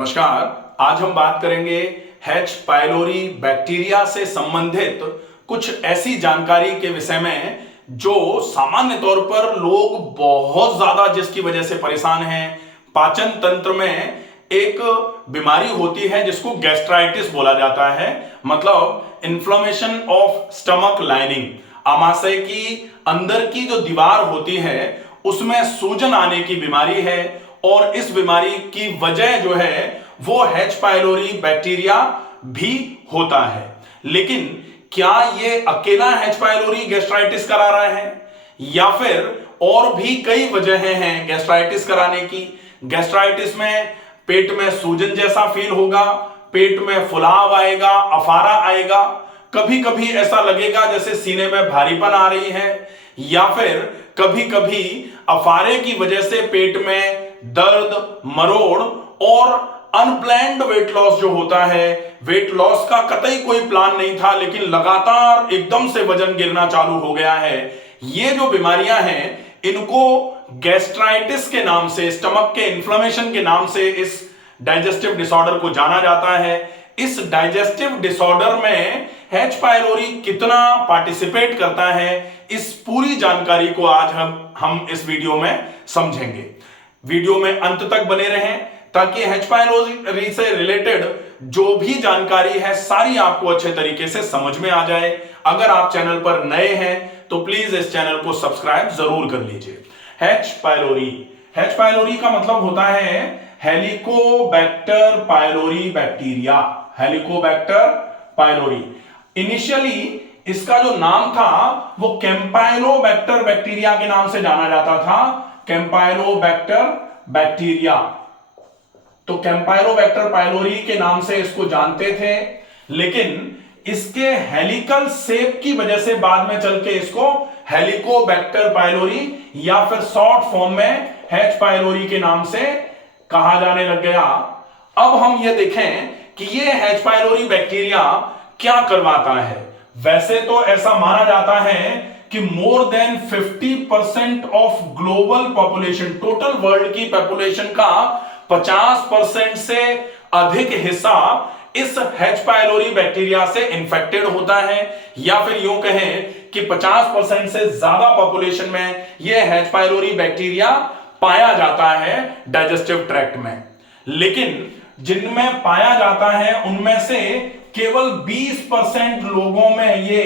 नमस्कार। आज हम बात करेंगे एच पाइलोरी बैक्टीरिया से संबंधित कुछ ऐसी जानकारी के विषय में जो सामान्य तौर पर लोग बहुत ज्यादा जिसकी वजह से परेशान हैं। पाचन तंत्र में एक बीमारी होती है जिसको गैस्ट्राइटिस बोला जाता है, मतलब इन्फ्लेमेशन ऑफ स्टमक लाइनिंग। आमाशय की अंदर की जो दीवार होती है उसमें सूजन आने की बीमारी है और इस बीमारी की वजह जो है वो एच पाइलोरी बैक्टीरिया भी होता है। लेकिन क्या ये अकेला एच पाइलोरी गैस्ट्राइटिस करा रहा है या फिर और भी कई वजहें हैं गैस्ट्राइटिस कराने की। गैस्ट्राइटिस में पेट में सूजन जैसा फील होगा, पेट में फुलाव आएगा, अफारा आएगा, कभी कभी ऐसा लगेगा जैसे सीने में भारीपन आ रही है, या फिर कभी कभी अफारे की वजह से पेट में दर्द, मरोड़ और अनप्लैन्ड वेट लॉस जो होता है। वेट लॉस का कतई कोई प्लान नहीं था लेकिन लगातार एकदम से वजन गिरना चालू हो गया है। ये जो बीमारियां हैं इनको गैस्ट्राइटिस के नाम से, स्टमक के इन्फ्लेमेशन के नाम से इस डाइजेस्टिव डिसऑर्डर को जाना जाता है। इस डाइजेस्टिव डिसऑर्डर में एच पाइलोरी कितना पार्टिसिपेट करता है, इस पूरी जानकारी को आज हम इस वीडियो में समझेंगे। वीडियो में अंत तक बने रहें ताकि एच पाइलोरी से रिलेटेड जो भी जानकारी है सारी आपको अच्छे तरीके से समझ में आ जाए। अगर आप चैनल पर नए हैं तो प्लीज इस चैनल को सब्सक्राइब जरूर कर लीजिए। एच पाइलोरी का मतलब होता है Helicobacter pylori bacteria. Helicobacter pylori. Initially इसका जो नाम था वो कैंपाइलोबैक्टर बैक्टीरिया के नाम से जाना जाता था। कैंपाइलोबैक्टर बैक्टीरिया, तो कैंपाइलोबैक्टर पाइलोरी के नाम से इसको जानते थे, लेकिन इसके हेलिकल शेप की वजह से बाद में चल के इसको हेलिकोबैक्टर पाइलोरी या फिर शॉर्ट फॉर्म में एच पाइलोरी के नाम से कहा जाने लग गया। अब हम ये देखें कि ये एच पाइलोरी बैक्टीरिया क्या करवाता है। वैसे तो ऐसा माना जाता है कि मोर than 50% of global population, total world की पॉपुलेशन का 50% से अधिक हिस्सा इस एच पाइलोरी बैक्टीरिया से इंफेक्टेड होता है, या फिर यूं कहें कि 50% से ज्यादा पॉपुलेशन में यह एच पाइलोरी बैक्टीरिया पाया जाता है डाइजेस्टिव ट्रैक्ट में। लेकिन जिनमें पाया जाता है उनमें से केवल 20% लोगों में ये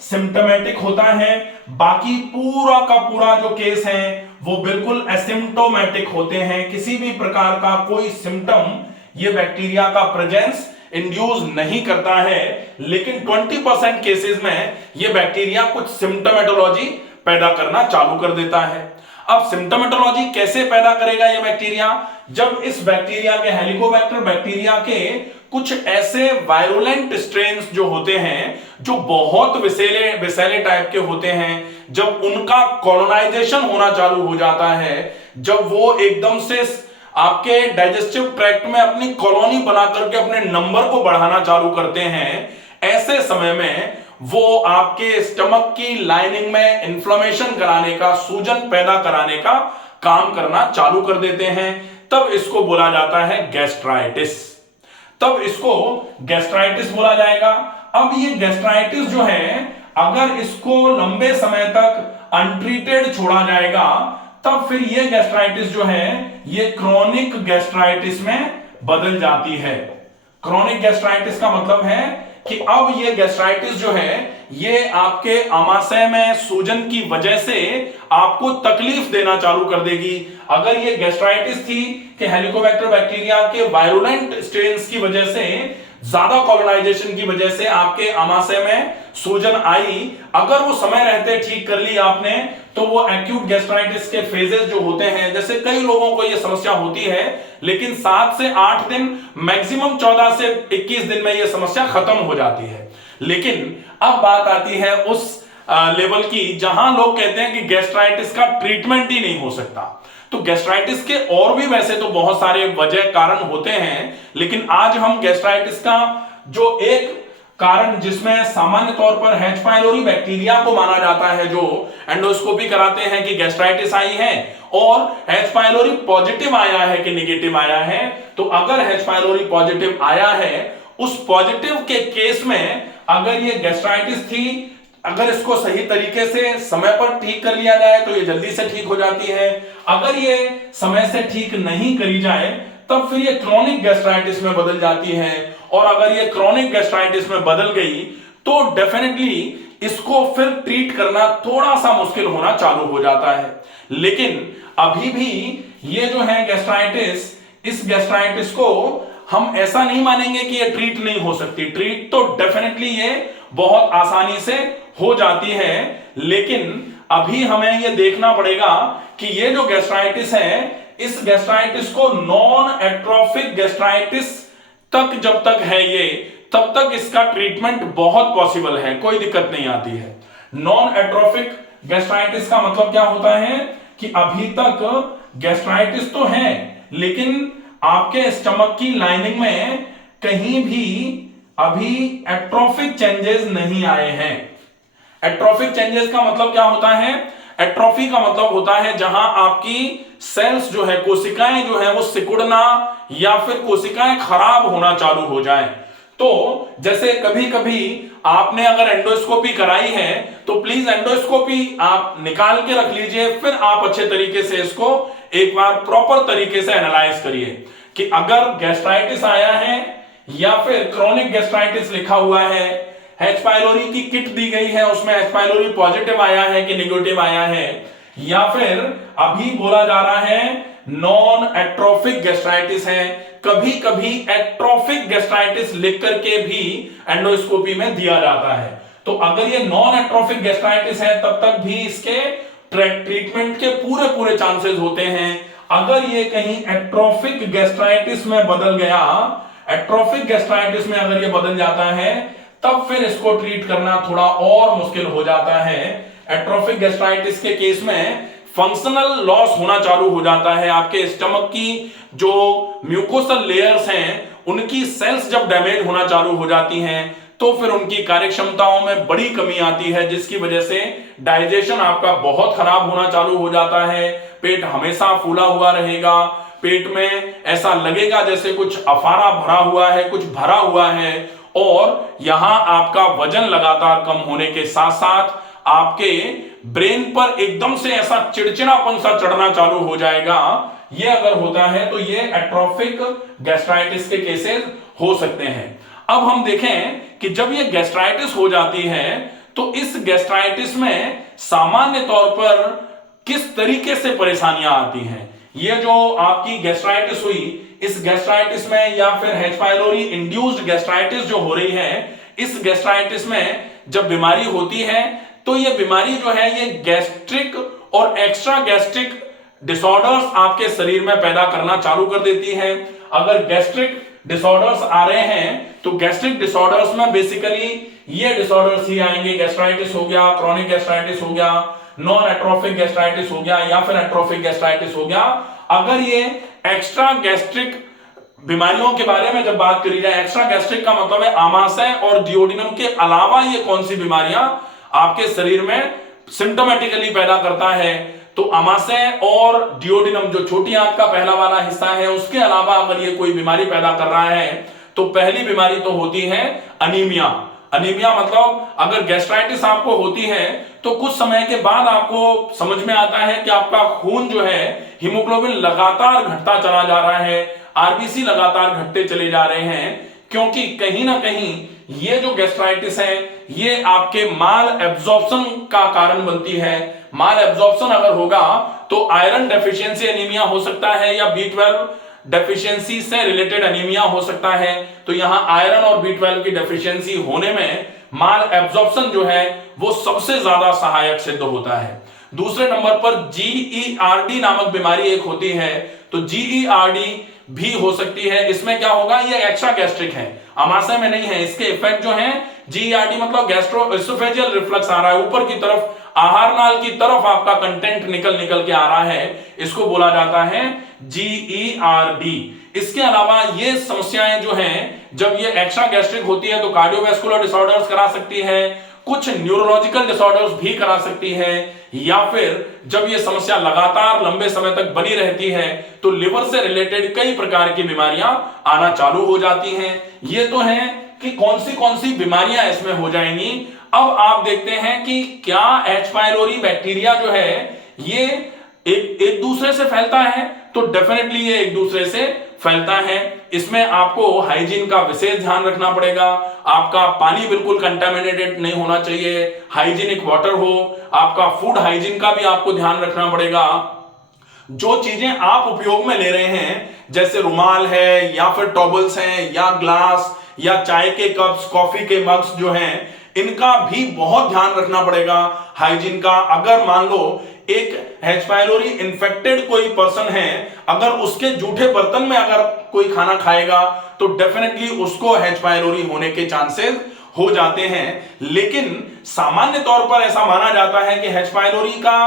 सिम्टोमेटिक होता है। बाकी पूरा का पूरा जो केस है वो बिल्कुल एसिम्प्टोमेटिक होते हैं। किसी भी प्रकार का कोई सिम्टम ये बैक्टीरिया का प्रेजेंस इंड्यूस नहीं करता है, लेकिन 20% केसेस में ये बैक्टीरिया कुछ सिम्टोमेटोलॉजी पैदा करना चालू कर देता है। अब सिम्टोमेटोलॉजी कैसे पैदा करेगा ये बैक्टीरिया? जब इस बैक्टीरिया के, हेलिकोबैक्टर बैक्टीरिया के कुछ ऐसे वायरुलेंट स्ट्रेन्स जो होते हैं जो बहुत विषैले टाइप के होते हैं, जब उनका कॉलोनाइजेशन होना चालू हो जाता है, जब वो एकदम से आपके डाइजेस्टिव ट्रैक्ट में अपनी कॉलोनी बना करके अपने नंबर को बढ़ाना चालू करते हैं, ऐसे समय में वो आपके स्टमक की लाइनिंग में इन्फ्लेमेशन कराने का, सूजन पैदा कराने का काम करना चालू कर देते हैं। तब इसको बोला जाता है गैस्ट्राइटिस। तब इसको गैस्ट्राइटिस बोला जाएगा। अब ये गैस्ट्राइटिस जो है अगर इसको लंबे समय तक अनट्रीटेड छोड़ा जाएगा तब फिर ये गैस्ट्राइटिस जो है ये क्रोनिक गैस्ट्राइटिस में बदल जाती है। क्रोनिक गैस्ट्राइटिस का मतलब है कि अब ये गैस्ट्राइटिस जो है ये आपके आमाशय में सूजन की वजह से आपको तकलीफ देना चालू कर देगी। अगर ये गैस्ट्राइटिस थी कि हेलिकोबैक्टर बैक्टीरिया के वायरुलेंट स्ट्रेन्स की वजह से, ज्यादा कॉलोनाइजेशन की वजह से आपके आमाशय में सूजन आई, अगर वो समय रहते ठीक कर ली आपने, तो वो एक्यूट गैस्ट्राइटिस के फेजेस जो होते हैं, जैसे कई लोगों को ये समस्या होती है लेकिन 7 से 8 दिन, मैक्सिमम 14 से 21 दिन में ये समस्या खत्म हो जाती है। लेकिन अब बात आती है उस लेवल की जहां लोग कहते हैं कि गैस्ट्राइटिस का ट्रीटमेंट ही नहीं हो सकता। तो गैस्ट्राइटिस के और भी वैसे तो बहुत सारे वजह कारण होते हैं, लेकिन आज हम गैस्ट्राइटिस का जो एक कारण जिसमें सामान्य तौर पर H पाइलोरी बैक्टीरिया को माना जाता है, जो एंडोस्कोपी कराते हैं कि गैस्ट्राइटिस आई है और H पाइलोरी पॉजिटिव आया है कि नेगेटिव आया है। तो अगर H पाइलोरी पॉजिटिव आया है, उस पॉजिटिव के केस में अगर ये गैस्ट्राइटिस थी, अगर इसको सही तरीके से समय पर ठीक कर लिया जाए तो ये जल्दी से ठीक हो जाती है। अगर ये समय से ठीक नहीं करी जाए तब फिर ये क्रॉनिक गैस्ट्राइटिस में बदल जाती है, और अगर ये क्रॉनिक गैस्ट्राइटिस में बदल गई तो डेफिनेटली इसको फिर ट्रीट करना थोड़ा सा मुश्किल होना चालू हो जाता है। लेकिन अभी भी ये जो है गैस्ट्राइटिस, इस गैस्ट्राइटिस को हम ऐसा नहीं मानेंगे कि ये ट्रीट नहीं हो सकती। ट्रीट तो डेफिनेटली ये बहुत आसानी से हो जाती है, लेकिन अभी हमें ये देखना पड़ेगा कि ये जो गैस्ट्राइटिस है, इस गैस्ट्राइटिस को नॉन एट्रोफिक गैस्ट्राइटिस तक जब तक है ये, तब तक इसका ट्रीटमेंट बहुत पॉसिबल है, कोई दिक्कत नहीं आती है। नॉन एट्रोफिक गैस्ट्राइटिस का मतलब क्या होता है कि अभी तक गैस्ट्राइटिस तो है, लेकिन आपके स्टमक की लाइनिंग में कहीं भी अभी एट्रोफिक चेंजेस नहीं आए हैं। एट्रोफिक चेंजेस का मतलब क्या होता है? एट्रोफी का मतलब होता है जहां आपकी सेल्स जो है, कोशिकाएं जो है वो सिकुड़ना या फिर कोशिकाएं खराब होना चालू हो जाए। तो जैसे कभी कभी आपने अगर एंडोस्कोपी कराई है तो प्लीज एंडोस्कोपी आप निकाल के रख लीजिए, फिर आप अच्छे तरीके से इसको एक बार प्रॉपर तरीके से एनालाइज करिए कि अगर गैस्ट्राइटिस आया है या फिर क्रॉनिक गैस्ट्राइटिस लिखा हुआ है, H पाइलोरी की किट दी गई है, उसमें H पाइलोरी पॉजिटिव आया है कि नेगेटिव आया है, या फिर अभी बोला जा रहा है नॉन एट्रोफिक गैस्ट्राइटिस है। कभी कभी एट्रोफिक गैस्ट्राइटिस लिख करके भी एंडोस्कोपी में दिया जाता है। तो अगर ये नॉन एट्रोफिक गैस्ट्राइटिस है तब तक भी इसके ट्रीटमेंट के पूरे पूरे चांसेस होते हैं। अगर ये कहीं एट्रोफिक गैस्ट्राइटिस में बदल गया, एट्रोफिक गैस्ट्राइटिस में अगर ये बदल जाता है, तब फिर इसको ट्रीट करना थोड़ा और मुश्किल हो जाता है। एट्रोफिक गैस्ट्राइटिस के केस में फंक्शनल लॉस होना चालू हो जाता है। आपके स्टमक की जो म्यूकोसल लेयर्स हैं, उनकी सेल्स जब डैमेज होना चालू हो जाती हैं तो फिर उनकी कार्यक्षमताओं में बड़ी कमी आती है, जिसकी वजह से डाइजेशन आपका बहुत खराब होना चालू हो जाता है। पेट हमेशा फूला हुआ रहेगा, पेट में ऐसा लगेगा जैसे कुछ अफारा भरा हुआ है, कुछ भरा हुआ है, और यहां आपका वजन लगातार कम होने के साथ साथ आपके ब्रेन पर एकदम से ऐसा चिड़चिड़ापन सा चढ़ना चालू हो जाएगा। ये अगर होता है तो ये एट्रोफिक गैस्ट्राइटिस के केसेस हो सकते हैं। अब हम देखें कि जब ये गैस्ट्राइटिस हो जाती है तो इस गैस्ट्राइटिस में सामान्य तौर पर किस तरीके से परेशानियां आती हैं। ये जो आपकी गैस्ट्राइटिस हुई, इस गैस्ट्राइटिस में या फिर H पाइलोरी इंड्यूस्ड गैस्ट्राइटिस जो हो रही है, इस गैस्ट्राइटिस में जब बीमारी होती है तो ये बीमारी जो है ये गैस्ट्रिक और एक्स्ट्रा गैस्ट्रिक डिसऑर्डर्स आपके शरीर में पैदा करना चालू कर देती है। अगर गैस्ट्रिक डिसऑर्डर्स आ रहे हैं तो गैस्ट्रिक डिसऑर्डर्स में बेसिकली ये डिसऑर्डर्स ही आएंगे। गैस्ट्राइटिस हो गया, क्रॉनिक गैस्ट्राइटिस हो गया, नॉन एट्रोफिक गैस्ट्राइटिस हो गया या फिर एट्रोफिक गैस्ट्राइटिस हो गया। अगर ये एक्स्ट्रा गैस्ट्रिक बीमारियों के बारे में जब बात करी जाए, एक्स्ट्रा गैस्ट्रिक का मतलब है आमाशय और डियोडिनम के अलावा ये कौन सी बीमारियां आपके शरीर में सिम्टोमेटिकली पैदा करता है, तो आमाशय और डियोडिनम जो छोटी आंत का पहला वाला हिस्सा है, उसके अलावा अगर ये कोई बीमारी पैदा कर रहा है तो पहली बीमारी तो होती है अनीमिया। अनीमिया मतलब अगर गैस्ट्राइटिस आपको होती है तो कुछ समय के बाद आपको समझ में आता है कि आपका खून जो है, हीमोग्लोबिन लगातार घटता चला जा रहा है, आरबीसी लगातार घटते चले जा रहे हैं, क्योंकि कहीं ना कहीं ये जो गैस्ट्राइटिस है ये आपके माल एब्जॉर्प्शन का कारण बनती है। माल एब्जॉर्प्शन अगर होगा तो आयरन डेफिशिएंसी एनीमिया हो सकता है या B12 डेफिशिएंसी से रिलेटेड एनीमिया हो सकता है। तो यहां आयरन और B12 की डेफिशिएंसी होने में माल एब्जॉर्प्शन जो है वो सबसे ज्यादा सहायक सिद्ध होता है। दूसरे नंबर पर GERD नामक बीमारी एक होती है, तो GERD भी हो सकती है। इसमें क्या होगा, ये एक्स्ट्रा गैस्ट्रिक है, आमाशय में नहीं है। इसके इफेक्ट जो है, GERD मतलब गैस्ट्रो एसोफेजियल रिफ्लक्स आ रहा है, ऊपर की तरफ आहार नाल की तरफ आपका कंटेंट निकल के आ रहा है, इसको बोला जाता है GERD। इसके अलावा ये समस्याएं जो हैं, जब ये एक्स्ट्रा गैस्ट्रिक होती है तो कार्डियोवैस्कुलर डिसऑर्डर्स करा सकती है, कुछ न्यूरोलॉजिकल डिसऑर्डर्स भी करा सकती है, या फिर जब ये समस्या लगातार लंबे समय तक बनी रहती है तो लिवर से रिलेटेड कई प्रकार की बीमारियां आना चालू हो जाती हैं। ये तो है कि कौन सी बीमारियां इसमें हो जाएंगी। अब आप देखते हैं कि क्या एच पाइलोरी बैक्टीरिया जो है ये एक दूसरे से फैलता है, तो डेफिनेटली ये एक दूसरे से फैलता है। इसमें आपको हाइजीन का विशेष ध्यान रखना पड़ेगा। आपका पानी बिल्कुल कंटामिनेटेड नहीं होना चाहिए, हाइजीनिक वाटर हो। आपका फूड हाइजीन का भी आपको ध्यान रखना पड़ेगा। जो चीजें आप उपयोग में ले रहे हैं, जैसे रुमाल है या फिर टॉवल्स हैं या ग्लास या चाय के कप्स, कॉफी के मग्स जो हैं, इनका भी बहुत ध्यान रखना पड़ेगा हाइजीन का। अगर मान लो एक एच पाइलोरी इन्फेक्टेड कोई पर्सन है, अगर उसके जूठे बर्तन में अगर कोई खाना खाएगा तो डेफिनेटली उसको एच पाइलोरी होने के चांसेस हो जाते हैं। लेकिन सामान्य तौर पर ऐसा माना जाता है कि एच पाइलोरी का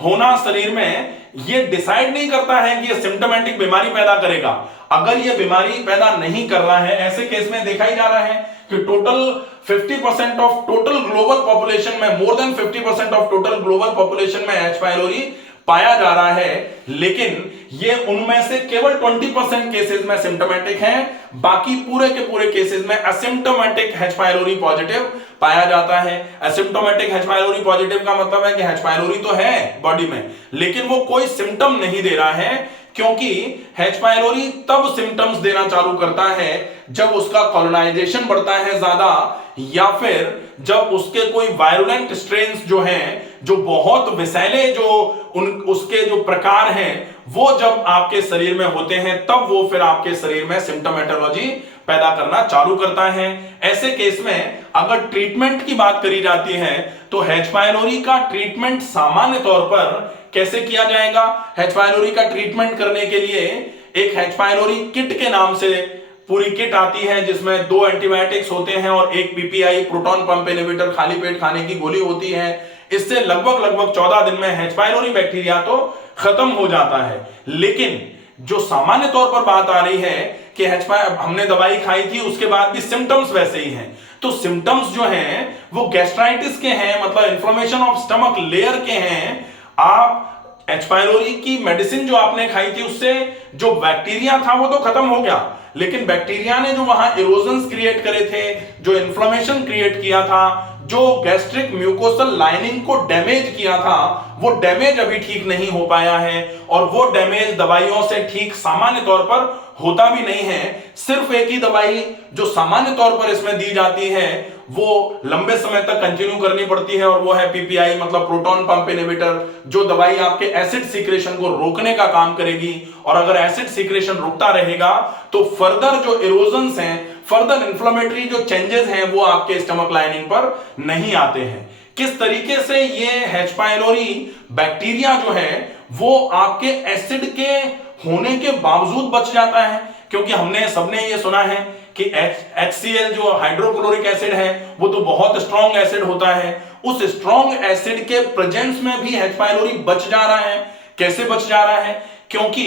होना शरीर में ये डिसाइड नहीं करता है कि ये सिम्टोमेटिक बीमारी पैदा करेगा। अगर ये बीमारी पैदा नहीं कर रहा है, ऐसे केस में देखा ही जा रहा है कि total 50% of total global population में, more than 50% of total global population में एच पाइलोरी पाया जा रहा है, लेकिन ये उनमें से केवल 20% केसेस में सिम्टोमेटिक हैं, बाकी पूरे के पूरे केसेस में असिम्टोमेटिक एच पाइलोरी पॉजिटिव पाया जाता है। असिम्टोमेटिक एच पाइलोरी पॉजिटिव का मतलब है कि एच पाइलोरी तो है बॉडी में, लेकिन वो कोई सिम्टम नहीं दे रहा है, क्योंकि एच पाइलोरी तब सिम्टम्स देना चालू करता है जब उसका कॉलोनाइजेशन बढ़ता है ज्यादा, या फिर जब उसके कोई वायरुलेंट स्ट्रेन्स जो हैं, जो बहुत विषैले जो उसके जो प्रकार हैं, वो जब आपके शरीर में होते हैं, तब वो फिर आपके शरीर में सिम्टोमेटोलॉजी पैदा करना चालू करता है। ऐसे केस में अगर ट्रीटमेंट की बात करी जाती है तो एच पाइलोरी का ट्रीटमेंट सामान्य तौर पर कैसे किया जाएगा? एच पाइलोरी का ट्रीटमेंट करने के लिए एक एच पाइलोरी किट के नाम से पूरी किट आती है, जिसमें 2 एंटीबायोटिक्स होते हैं और एक पीपीआई प्रोटॉन पंप इनहिबिटर खाली पेट खाने की गोली होती है। इससे लगभग 14 दिन में एच पाइलोरी बैक्टीरिया तो खत्म हो जाता है। लेकिन जो सामान्य तौर पर बात आ रही है कि हमने दवाई खाई थी, उसके बाद भी सिम्टम्स वैसे ही हैं, तो सिम्टम्स जो हैं वो गैस्ट्राइटिस के हैं, मतलब इन्फ्लेमेशन ऑफ स्टमक लेयर के हैं। आप एच पाइलोरी की मेडिसिन जो आपने खाई थी, उससे जो बैक्टीरिया था वो तो खत्म हो गया, लेकिन बैक्टीरिया ने जो वहां इरोजन्स क्रिएट करे थे, जो इन्फ्लेमेशन क्रिएट किया था, जो गैस्ट्रिक म्यूकोसल लाइनिंग को डैमेज किया था, वो डैमेज अभी ठीक नहीं हो पाया है, और वो डैमेज दवाइयों से ठीक सामान्य तौर पर होता भी नहीं है। सिर्फ एक ही दवाई जो सामान्य तौर पर इसमें दी जाती है वो लंबे समय तक कंटिन्यू करनी पड़ती है, और वो है पीपीआई, मतलब प्रोटॉन पंप इनहिबिटर, जो दवाई आपके एसिड सीक्रेशन को रोकने का काम करेगी। और अगर एसिड सीक्रेशन रुकता रहेगा तो फर्दर जो इरोजन्स हैं, फर्दर इन्फ्लेमेटरी जो चेंजेस हैं, वो आपके स्टमक लाइनिंग पर नहीं आते हैं। किस तरीके से ये एच पाइलोरी बैक्टीरिया जो है वो आपके एसिड के होने के बावजूद बच जाता है? क्योंकि हमने सबने ये सुना है कि HCl जो हाइड्रोक्लोरिक एसिड है वो तो बहुत स्ट्रॉन्ग एसिड होता है। उस स्ट्रॉन्ग एसिड के प्रेजेंस में भी एच पाइलोरी बच जा रहा है। कैसे बच जा रहा है? क्योंकि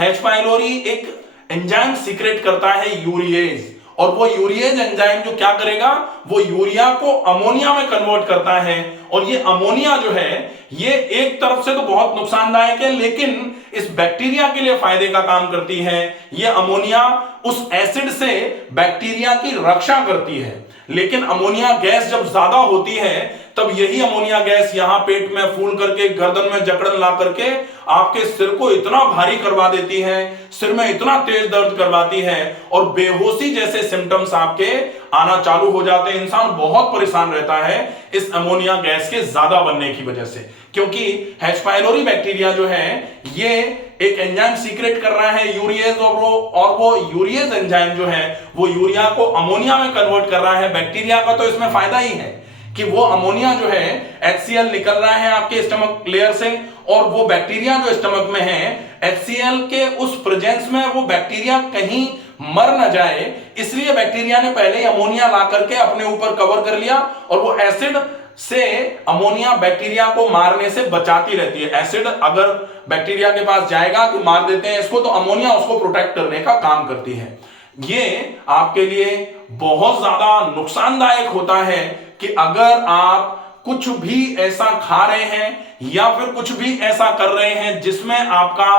एच पाइलोरी एक एंजाइम सीक्रेट करता है, यूरिएज, और वो यूरिएज एंजाइम जो क्या करेगा, वो यूरिया को अमोनिया में कन्वर्ट करता है। और ये अमोनिया जो है ये एक तरफ से तो बहुत नुकसानदायक है, लेकिन इस बैक्टीरिया के लिए फायदे का काम करती है। ये अमोनिया उस एसिड से बैक्टीरिया की रक्षा करती है। लेकिन अमोनिया गैस जब ज्यादा होती है तब यही अमोनिया गैस यहां पेट में फूल करके, गर्दन में जकड़न ला करके आपके सिर को इतना भारी करवा देती है, सिर में इतना तेज दर्द करवाती है, और बेहोशी जैसे सिम्टम्स आपके आना चालू हो जाते हैं। इंसान बहुत परेशान रहता है इस अमोनिया गैस के ज्यादा बनने की वजह से, क्योंकि एच पाइलोरी बैक्टीरिया जो है ये एक एंजाइम सीक्रेट कर रहा है, यूरिएज, और वो यूरिएज एंजाइम जो है वो यूरिया को अमोनिया में कन्वर्ट कर रहा है। बैक्टीरिया का तो इसमें फायदा ही है कि वो अमोनिया जो है HCl निकल रहा है आपके स्टमक लेयर से, और वो बैक्टीरिया जो स्टमक में है HCl के उस प्रेजेंस में वो बैक्टीरिया कहीं मर न जाए, इसलिए बैक्टीरिया ने पहले ही अमोनिया ला करके अपने ऊपर कवर कर लिया, और वो एसिड से अमोनिया बैक्टीरिया को मारने से बचाती रहती है। एसिड अगर बैक्टीरिया के पास जाएगा कि मार देते हैं इसको, तो अमोनिया उसको प्रोटेक्ट करने का काम करती है। ये आपके लिए बहुत ज्यादा नुकसानदायक होता है कि अगर आप कुछ भी ऐसा खा रहे हैं या फिर कुछ भी ऐसा कर रहे हैं जिसमें आपका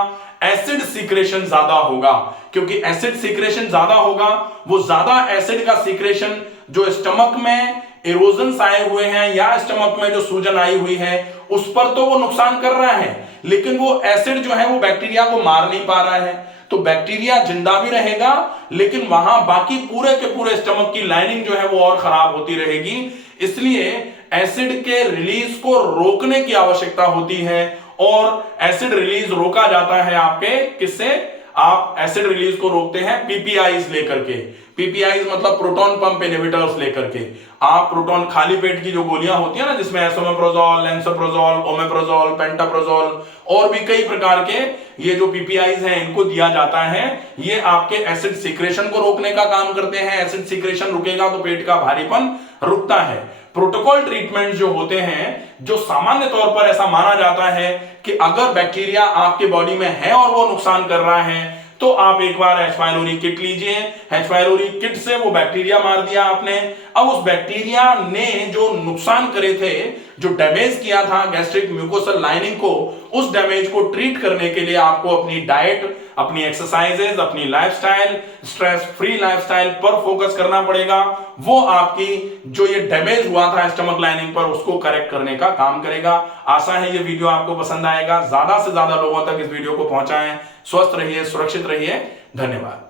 एसिड सीक्रेशन ज्यादा होगा, क्योंकि एसिड सीक्रेशन ज्यादा होगा, वो ज्यादा एसिड का सीक्रेशन जो स्टमक में इरोजन आए हुए हैं या स्टमक में जो सूजन आई हुई है उस पर तो वो नुकसान कर रहा है, लेकिन वो एसिड जो है वो बैक्टीरिया को मार नहीं पा रहा है। तो बैक्टीरिया जिंदा भी रहेगा, लेकिन वहां बाकी पूरे के पूरे स्टमक की लाइनिंग जो है वो और खराब होती रहेगी। इसलिए एसिड के रिलीज को रोकने की आवश्यकता होती है, और एसिड रिलीज रोका जाता है आपके किससे? आप एसिड रिलीज को रोकते हैं पीपीआईज लेकर के। पीपीआईज मतलब प्रोटॉन पंप इनहिबिटर्स लेकर के। आप प्रोटॉन खाली पेट की जो गोलियां होती है ना, जिसमें एसोमेप्रोजोल, लेंसोप्रोजोल, ओमेप्रोजोल, पेंटाप्रोजोल और भी कई प्रकार के ये जो पीपीआईज हैं इनको दिया जाता है। ये आपके एसिड सीक्रेशन को रोकने का काम करते हैं। एसिड सीक्रेशन रुकेगा तो पेट का भारीपन रुकता है। प्रोटोकॉल ट्रीटमेंट जो होते हैं, जो सामान्य तौर पर ऐसा माना जाता है कि अगर बैक्टीरिया आपके बॉडी में है और वो नुकसान कर रहा है, तो आप एक बार एच पाइलोरी किट लीजिए। एच पाइलोरी किट से वो बैक्टीरिया मार दिया आपने। अब उस बैक्टीरिया ने जो नुकसान करे थे, जो डैमेज किया था गैस्ट्रिक म्यूकोसल लाइनिंग को, उस डैमेज को ट्रीट करने के लिए आपको अपनी डाइट, अपनी एक्सरसाइजेज, अपनी लाइफस्टाइल, स्ट्रेस फ्री लाइफस्टाइल पर फोकस करना पड़ेगा। वो आपकी जो ये डैमेज हुआ था स्टमक लाइनिंग पर, उसको करेक्ट करने का काम करेगा। आशा है ये वीडियो आपको पसंद आएगा। ज्यादा से ज्यादा लोगों तक इस वीडियो को पहुंचाएं। स्वस्थ रहिए, सुरक्षित रहिए। धन्यवाद।